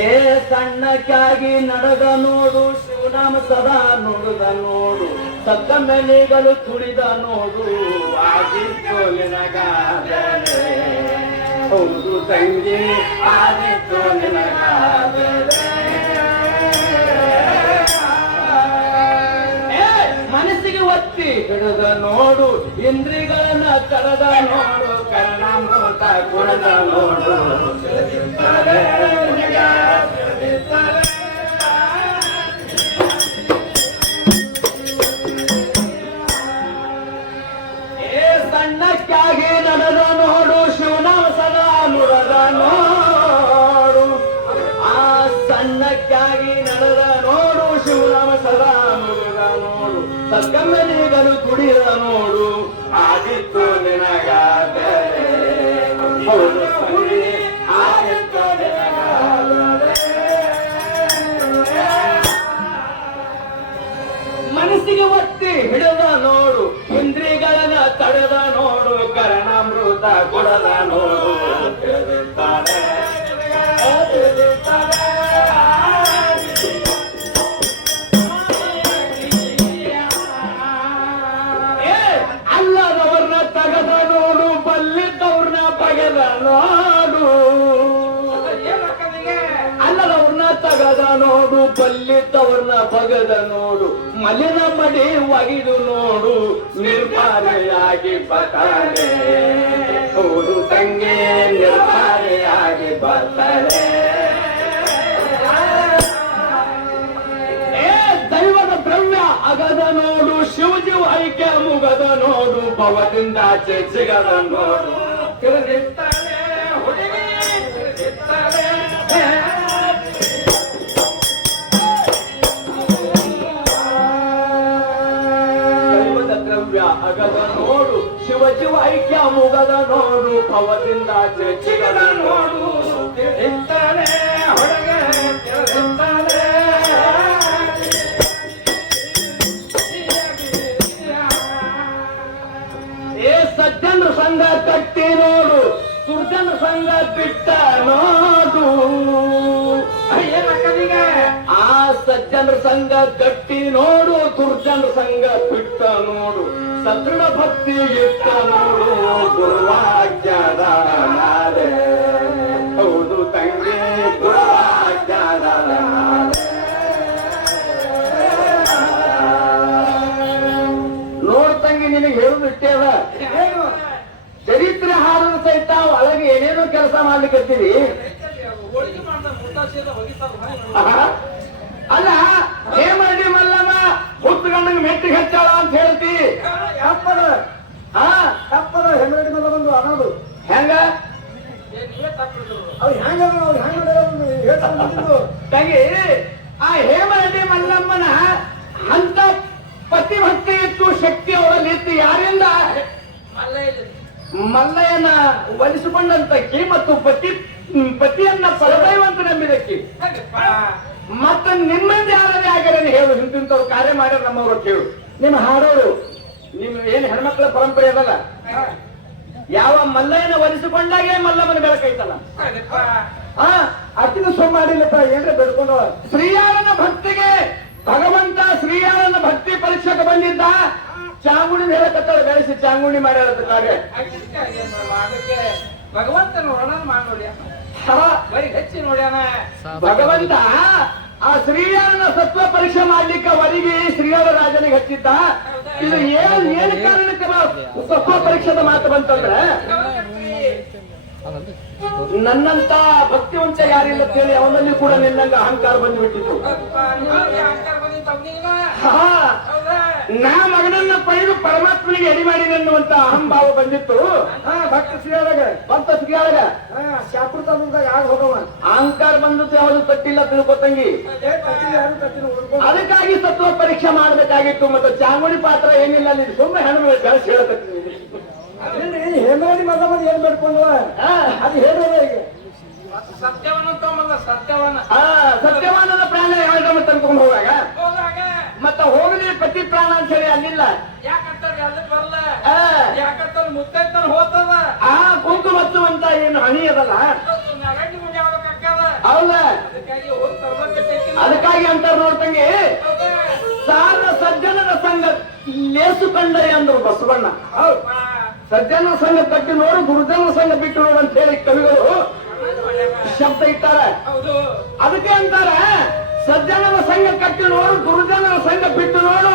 ಏ ಸಣ್ಣಕ್ಕಾಗಿ ನಡೆದ ನೋಡು, ಶಿವನಾಮ ಸದಾ ನುಡಿದ ನೋಡು ತಕ್ಕ ಮೇಲೆಗಳು ಕುಡಿದ ನೋಡು, ಆಗಿತ್ತು ಹೌದು ತಂಗಿ, ಆಗಿತ್ತು ಮನಸ್ಸಿಗೆ ಒತ್ತಿ ಹಿಡಿದ ನೋಡು ಇಂದ್ರಿಗಳನ್ನ ಕಳೆದ ನೋಡು, ಕರ್ಣಾಮೃತ ಕುಡಿದ ನೋಡು. ಸದಾ ನುರದ ನೋಡು ಸಕ್ಕಮ್ಮನಿಗನು ಕುಡಿಯದ ನೋಡು. ಆದಿತ್ತು ಹೌದು. ನೋಡು ಅಲ್ಲದವ್ರನ್ನ ತಗದ ನೋಡು, ಬಲ್ಲಿದ್ದವ್ರನ್ನ ಬಗದ ನೋಡು, ಮಲಿನ ಮಡಿ ಒಗಿದು ನೋಡು, ನಿರ್ಭಾರೆಯಾಗಿ ಬರ್ತಾರೆ. ಹೌದು ತಂಗೆ ದೈವದ ದ್ರವ್ಯ ಅಗದ ನೋಡು ಶಿವಜಿ ಐಕ್ಯ ಮುಗದ ನೋಡು, ಭವದಿಂದ ಚೆಚ್ಚಿಗದ ನೋಡು. ನೋಡು ಅಗದ ನೋಡು. ಶಿವಜೀವ ಐಕ್ಯ ಮುಗದ ನೋಡು. ಪವದಿಂದ ಚಿಗದ ನೋಡು. ಹುಡುಗ ತಿಳಿದಿರ್ತಾನೆ ಏ ಸಜ್ಜನ ಸಂಘ ಕಟ್ಟಿ ನೋಡು. ಸುರ್ಜನ ಸಂಘ ಬಿಟ್ಟ ನೋಡು. ಏನಕ್ಕನಿಗೆ ಆ ಸಜ್ಜನ ಸಂಘ ಕಟ್ಟಿ ನೋಡು. ದುರ್ಜನ ಸಂಘ ಬಿಟ್ಟ ನೋಡು. ಸದೃಢ ಭಕ್ತಿ ಇಟ್ಟ ನೋಡು ಗುರುವಾಜ್ಞಾದ ನಾಳೆ ಹೌದು ತಂಗಿ ಗುರುವಾಜ್ಞಾದ ನೋಡ್ ತಂಗಿ ನಿನಗೆ ಹೇಳುದು ಅದ. ಚರಿತ್ರೆ ಹಾಡಲು ಸಹಿತ ಒಳಗೆ ಏನೇನೋ ಕೆಲಸ ಮಾಡ್ಲಿಕ್ಕತ್ತೀವಿ. ಅಲ್ಲ ಹೇಮರಡಿ ಮಲ್ಲಮ್ಮ ಹುತ್ತು ಗಂಡಂಗ್ ಮೆಟ್ಟಿ ಹೆಚ್ಚಾಳ ಅಂತ ಹೇಳ್ತಿ. ತಪ್ಪದ. ಹಾ, ತಪ್ಪದ. ಹೆಂಗಡಿ ಮೇಲೆ ಬಂದು ಅನ್ನೋದು. ಹೆಂಗ? ಅವ್ರು ಹೆಂಗ ಅವ್ರು ಹೆಂಗ ತಂಗಿ, ಆ ಹೇಮರಡಿ ಮಲ್ಲಮ್ಮನ ಅಂತ ಪತಿಭಕ್ತಿ ಇತ್ತು, ಶಕ್ತಿ ಅವರಲ್ಲಿತ್ತು ಯಾರಿಂದ? ಮಲ್ಲಯ್ಯನ ಒಲಿಸಿಕೊಂಡಂತಕ್ಕೆ ಮತ್ತು ಪತಿ ಪತಿಯನ್ನ ಪರದೈವಂತ ನಂಬಿದಕ್ಕೆ ಮತ್ತ ನಿಮ್ಮಂದ ಯಾರದೇ ಆಗ್ಯಾರ ಹೇಳು. ಹಿಂದಿಂತವ್ರು ಕಾರ್ಯ ಮಾಡ್ಯಾರ ನಮ್ಮವ್ರು ಕೇಳು. ನಿಮ್ಮ ಹಾಡೋರು. ನಿಮ್ ಏನ್ ಹೆಣ್ಮಕ್ಳ ಪರಂಪರೆ ಅದಲ್ಲ? ಯಾವ ಮಲ್ಲಯ್ಯನ ಒಲಿಸಿಕೊಂಡಾಗೆ ಮಲ್ಲಮ್ಮನ ಬೆಳಕೈತಲ್ಲ ಆ ಅತಿನ ಸೊ ಮಾಡಿಲ್ಲಪ್ಪ, ಏನ್ರ ಬೆಳ್ಕೊಂಡು ಶ್ರೀಯಾಳನ ಭಕ್ತಿಗೆ ಭಗವಂತ ಶ್ರೀಯಾಳನ ಭಕ್ತಿ ಪರೀಕ್ಷೆ ಬಂದಿದ್ದ ಚಾಂಗುಣಿ ಹೇಳಕತ್ತಾಳ, ಬೆಳೆಸಿ ಮಾಡ್ಯಾರ ಕಾರ್ಯ ಭಗವಂತ ನೋಡೋಣ ಮಾಡಿ ಬರೀ ಹೆಚ್ಚಿ ನೋಡ್ಯಾನ ಭಗವಂತ, ಆ ಶ್ರೀಯಾಳನ ಸತ್ವ ಪರೀಕ್ಷೆ ಮಾಡ್ಲಿಕ್ಕೆ ವರಿಗೆ ಶ್ರೀಯಾಳ ರಾಜನಿಗೆ ಹಚ್ಚಿದ್ದ ಇದು ಏನು ಏನು ಕಾರಣಕ್ಕೆ ನಾವು ಸತ್ವ ಪರೀಕ್ಷೆದ ಮಾತು ಬಂತಂದ್ರೆ ನನ್ನಂತ ಭಕ್ತಿವಂತ ಯಾರಿಲ್ಲ ಅಂತೇಳಿ ಅವನಲ್ಲಿ ಕೂಡ ನಿನ್ನಂಗ ಅಹಂಕಾರ ಬಂದ್ಬಿಟ್ಟಿತ್ತು ಹಾ. ನಾ ಮಗನನ್ನ ಪಡೆದು ಪರಮಾತ್ಮನಿಗೆ ಎಡಿ ಮಾಡಿ ಅನ್ನುವಂತ ಅಹಂಭಾವ ಬಂದಿತ್ತು. ಹಾ ಭಕ್ತ ಶ್ರೀಯಾಳಗ ಭಕ್ತ ಶ್ರೀಯಾಳಗ ಶಾಪೃತ ಬಂದಾಗ ಯಾವ ಯಾರು ಹೋಗವ? ಅಹಂಕಾರ ಬಂದದ್ದು ಯಾವುದು ತಟ್ಟಿಲ್ಲ ತಿಳ್ಕೊತಂಗಿ ಅದಕ್ಕಾಗಿ ಸತ್ವ ಪರೀಕ್ಷೆ ಮಾಡ್ಬೇಕಾಗಿತ್ತು ಮತ್ತೆ ಚಾಮುಡಿ ಪಾತ್ರ ಏನಿಲ್ಲ ನೀನು ಸುಮ್ಮನೆ ಹೆಣ್ಣು ಬೆಳೆಸಿ ಹೇಳಕತ್ತೀನಿ. ಹೆಮ್ಮಾಡಿ ಮಗ ಬಂದು ಏನ್ ಮಾಡ್ಕೊಂಡು ಹಾ, ಅದು ಹೇಳೋದ ಈಗ. ಸತ್ಯವನ್ನ ತಗೊಂಬಲ್ಲ ಸತ್ಯವನ್ನ. ಹಾ, ಸತ್ಯವಾನದ ಪ್ರಾಣ ಯಾವ್ದಮ್ಮ ತಂದ್ಕೊಂಡು ಹೋಗಾಗ ಪತಿ ಪ್ರಾಣ ಅಂತ ಹೇಳಿ ಅಲ್ಲಿಲ್ಲ. ಯಾಕಂತ ಬರಲ್ಲ ಆ, ಯಾಕಂತಾರ ಮುತ್ತೈತನ ಹೋತದ ಆ ಕುಂಕುಮ ಅಂತ ಏನು ಹಣಿ ಅದಲ್ಲ. ಅವಲ್ಲ ಅದಕ್ಕಾಗಿ ಅಂತ ನೋಡ್ತಂಗೆ? ಸಾರ ಸಜ್ಜನರ ಸಂಘ ಲೇಸು ಕಂಡರೆ ಅಂದ್ರು ಬಸವಣ್ಣ. ಹೌದಾ? ಸಜ್ಜನ ಸಂಘ ತಟ್ಟಿ ನೋಡು ಗುರುಜನ ಸಂಘ ಬಿಟ್ಟು ನೋಡು ಅಂತ ಹೇಳಿ ಕವಿಗಳು ಶಬ್ದ ಇಟ್ಟಾರ. ಹೌದು. ಅದಕ್ಕೆ ಅಂತಾರೆ ಸಜ್ಜನರ ಸಂಘ ಕಟ್ಟಿ ನೋಡು ಗುರುಜನರ ಸಂಘ ಬಿಟ್ಟು ನೋಡು.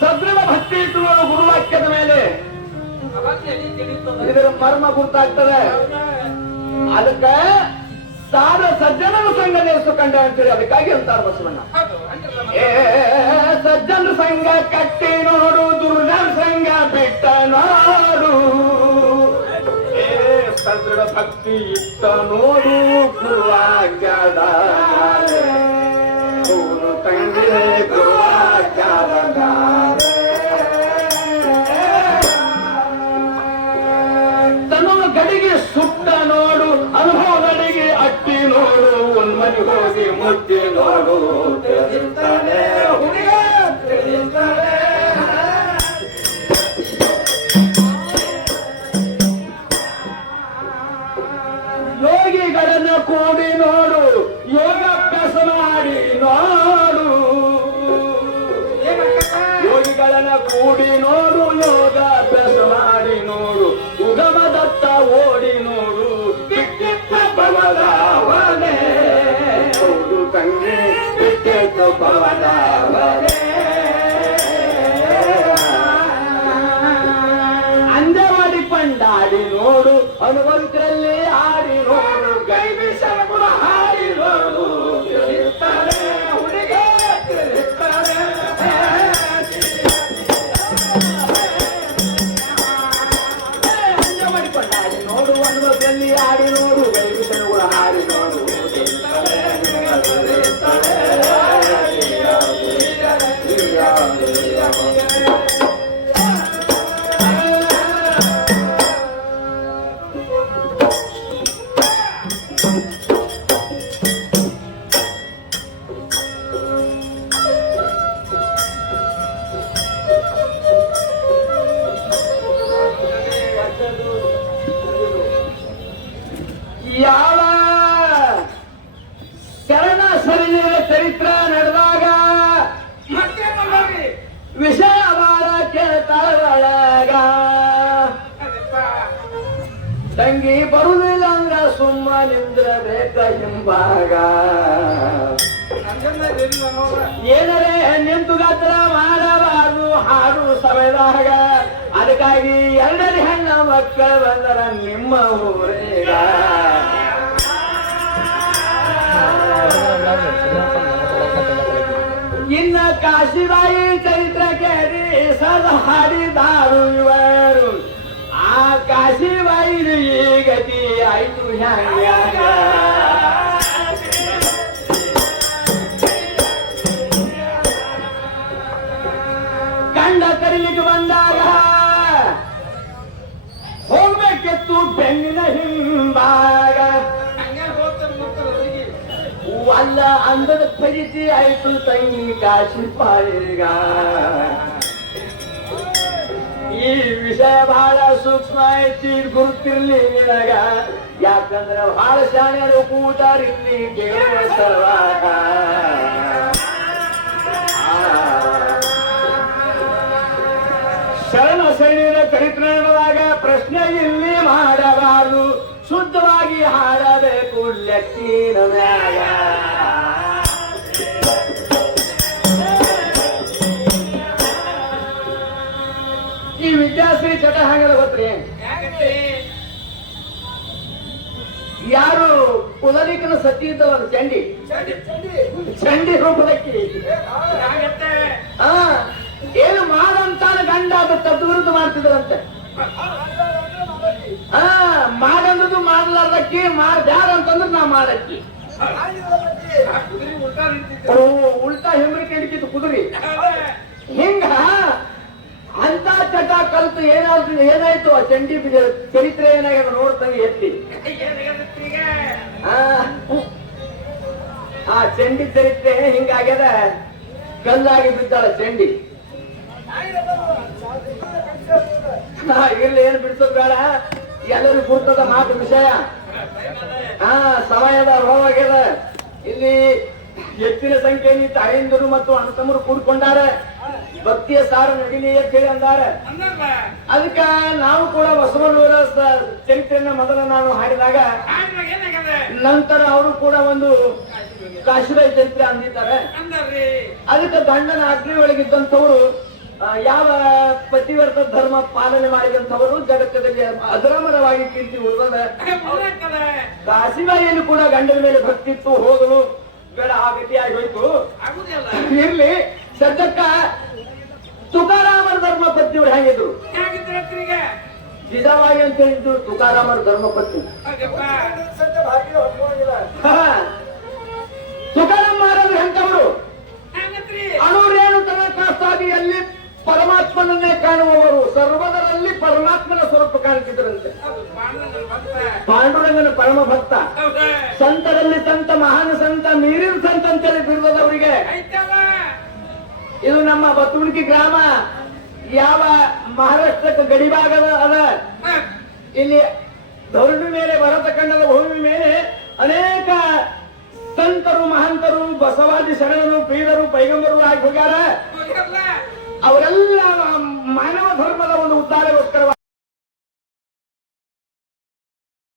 ಸದೃಢ ಭಕ್ತಿ ಇಟ್ಟು ನೋಡು ಗುರುವಾಕ್ಯದ ಮೇಲೆ? ಇದರ ಮರ್ಮ ಗೊತ್ತಾಗ್ತದೆ ಅದಕ್ಕೆ ಸಾರ ಸಜ್ಜನರ ಸಂಘ ಕಂಡ ಅಂತೇಳಿ ಅದಕ್ಕಾಗಿ ಅಂತಾರ ಬಸವಣ್ಣ. ಏ ಸಜ್ಜನ ಸಂಘ ಕಟ್ಟಿ ನೋಡು ದುರ್ಜನ ಸಂಘ ಬಿಟ್ಟ ನೋಡು. ಏ ಸದೃಢ ಭಕ್ತಿ ಇಟ್ಟ ನೋಡು ಗುರುವಾಗ್ಯದ ಹೋಗಿ ಮುಟ್ಟಿ ನೋಡು ತಿಳಿಸ್ತಾನೆ ಹುಡುಗ ತಿಳಿಸ್ತಾನೆ ಯೋಗಿಗಳನ್ನ ಕೂಡಿ ನೋಡು, ಯೋಗಾಭ್ಯಾಸ ಮಾಡಿ ನೋಡು. ಯೋಗಿಗಳನ್ನ ಕೂಡಿ ನೋಡು, ಯೋಗಾಭ್ಯಾಸ ಮಾಡಿ ನೋಡು. ಉಗಮದತ್ತ ಓಡಿ ನೋಡು. ಬಿಟ್ಟಿತ್ತ ಅಂದವಾಡಿ ಪಂಡಾಡಿ ನೋಡು ಹನುಮಂತರಲ್ಲಿ ಶರಣರ ಚರಿತ್ರ ನಡೆದಾಗ ಮತ್ತೆ ಮಲ್ಲರಿ. ವಿಷಯ ಬಾಳ ಕೇಳ್ತಾಳ ಒಳಗ ತಂಗಿ ಬರುವುದಿಲ್ಲ ಅಂದ್ರ ಸುಮ್ಮ ನಿಂದ್ರ ಬೇಕ ನೋಡ್ರ. ಏನರೇ ನಿಂತು ಗಾತ್ರ ಮಾಡಬಾರದು ಹಾಡು ಸಮಯದಾಗ ಅದಕ್ಕಾಗಿ ಎರಡನೇ ಹೆಣ್ಣ ಮಕ್ಕಳು ಬಂದರ ನಿಮ್ಮ ಊರೇಗ ಇನ್ನ ಕಾಶಿಬಾಯಿ ಚರಿತ್ರ ಕೇಳಿ ಸದ ಹಾಡಿದಾರು ಇವರು ಆ ಕಾಶಿಬಾಯಿ ಈ ಗತಿ ಆಯ್ತು ಹ್ಯಾಂಗ ಅಲ್ಲ ಅಂದದ ಪರಿಚಯ ಆಯ್ತು ತಂಗಿ ಕಾಶಿ ಈ ವಿಷಯ ಬಹಳ ಸೂಕ್ಷ್ಮ ಐತಿ ಗುರುತಿರ್ಲಿ ನಿನಗ. ಯಾಕಂದ್ರೆ ಬಹಳ ಶಾಣ್ಯರು ಕೂತಾರಿಲ್ಲಿ ಕೇಳುವ ಸಲುವಾಗ. ಶರಣ ಸೈನ್ಯದ ಚರಿತ್ರಣದಾಗ ಪ್ರಶ್ನೆ ಇಲ್ಲಿ ಮಾಡಬಾರದು. ಶುದ್ಧವಾಗಿ ಈ ವಿದ್ಯಾಶ್ರೀ ಚಟ ಹಾಗೆಲ್ಲ ಗೊತ್ತ್ರಿ? ಯಾರು ಕುಲರಿಕನ ಸತಿ ಇದ್ದವಲ್ಲ ಚಂಡಿ? ಚಂಡಿ, ರೂಪದಕ್ಕಿ. ಏನು ಮಾಡಂತಾನ ಗಂಡ ಅದು ತದ್ವಿರುದ್ಧ ಮಾಡ್ತಿದ್ರಂತೆ ಮಾಡಂದದು ಮಾಡ್ಲಾರ್ದಕ್ಕಿ ಮಾಡ್ದ್ಯಾರ ಅಂತಂದ್ರೆ ನಾ ಮಾಡಕ್ಕಿ. ಉಲ್ಟಾ ಹೆಮ್ರಿಕೆ ಹಿಡಿಕಿತ್ತು ಕುದುರಿ. ಹಿಂಗ ಅಂತ ಚಟ ಕಲ್ತು ಏನಾದ್ರು ಏನಾಯ್ತು? ಆ ಚಂಡಿ ಚರಿತ್ರೆ ಏನಾಗ್ಯದ ನೋಡ್ತಂಗೆ ಎತ್ತಿ? ಆ, ಚಂಡಿ ಚರಿತ್ರೆ ಹಿಂಗಾಗ್ಯದ ಕಲ್ಲಾಗಿ ಬಿದ್ದಾಳ ಚಂಡಿ. ಇರ್ಲಿ ಏನ್ ಬಿಡ್ಸೋದ್ ಬೇಡ. ಎಲ್ಲರಿಗೂ ಗುರ್ತದ ಮಾತು ವಿಷಯ. ಹಾ ಸಮಯದ ಅಭಾವಾಗಿದೆ ಇಲ್ಲಿ ಹೆಚ್ಚಿನ ಸಂಖ್ಯೆಯಲ್ಲಿ ತಾಯಂದಿರು ಮತ್ತು ಅಣ್ಣತಮ್ಮರು ಕೂಡ್ಕೊಂಡಾರೆ. ಭಕ್ತಿಯ ಸಾರು ನಡಿಲಿ ಕೇಳಿ ಅಂದಾರೆ. ಅದಕ್ಕ ನಾವು ಕೂಡ ಬಸವಣ್ಣವರ ಚರಿತ್ರೆಯನ್ನ ಮೊದಲ ನಾನು ಹಾಡಿದಾಗ ನಂತರ ಅವರು ಕೂಡ ಒಂದು ಕಾಶಿಬಾಯಿ ಚರಿತ್ರೆ ಅಂದಿದ್ದಾರೆ. ಅದಕ್ಕೆ ದಂಡನ ಅಗ್ನಿ ಒಳಗಿದ್ದಂಥವರು ಯಾವ ಪತಿವರ್ತ ಧರ್ಮ ಪಾಲನೆ ಮಾಡಿದಂಥವರು ಜಗತ್ತದಲ್ಲಿ ಅಜರಾಮರವಾಗಿ ಕೀರ್ತಿ ಉಳಿದ ಕಾಶಿಬಾಯಿಯಲ್ಲಿ ಕೂಡ ಗಂಡನ ಮೇಲೆ ಭಕ್ತಿ ಇತ್ತು ಹೋದಳು ಬೇಡ ಆ ಗತಿಯಾಗಿ ಹೋಯ್ತು? ಆಗುದಿಲ್ಲ. ಇರ್ಲಿ ಸದ್ಯಕ್ಕ ತುಕಾರಾಮರ ಧರ್ಮ ಪತ್ನಿಯವರು ಹೇಗಿದ್ರು? ನಿಜವಾಗಿ ಅಂತ ಹೇಳಿದ್ರು ತುಕಾರಾಮರ ಧರ್ಮ ಪತ್ನಿ. ಭಕ್ತ ಪಾಂಡುರಂಗನ ಪರಮ ಭಕ್ತ. ಸಂತರಲ್ಲಿ ಸಂತ ಮಹಾನ್ ಸಂತ ನೀರಿನ ಸಂತ ಅಂತೇಳಿ ಬಿರುದವರಿಗೆ ಐತವ ಇದು ನಮ್ಮ ಬತ್ತುಣಿಕಿ ಗ್ರಾಮ. ಯಾವ ಮಹಾರಾಷ್ಟ್ರಕ್ಕೆ ಗಡಿಭಾಗದ ಅದ. ಇಲ್ಲಿ ಧರಣಿ ಮೇಲೆ ಭರತ ಖಂಡದ ಭೂಮಿ ಮೇಲೆ ಅನೇಕ ಸಂತರು ಮಹಂತರು ಬಸವಾದಿ ಶರಣರು ಪೀರರು ಪೈಗಂಬರು ಆಗಿ ಹೋಗ್ಯಾರ? ಅವರೆಲ್ಲ ಮಾನವ ಧರ್ಮದ ಒಂದು ಉದ್ಧಾರಗೋಸ್ಕರವಾಗಿ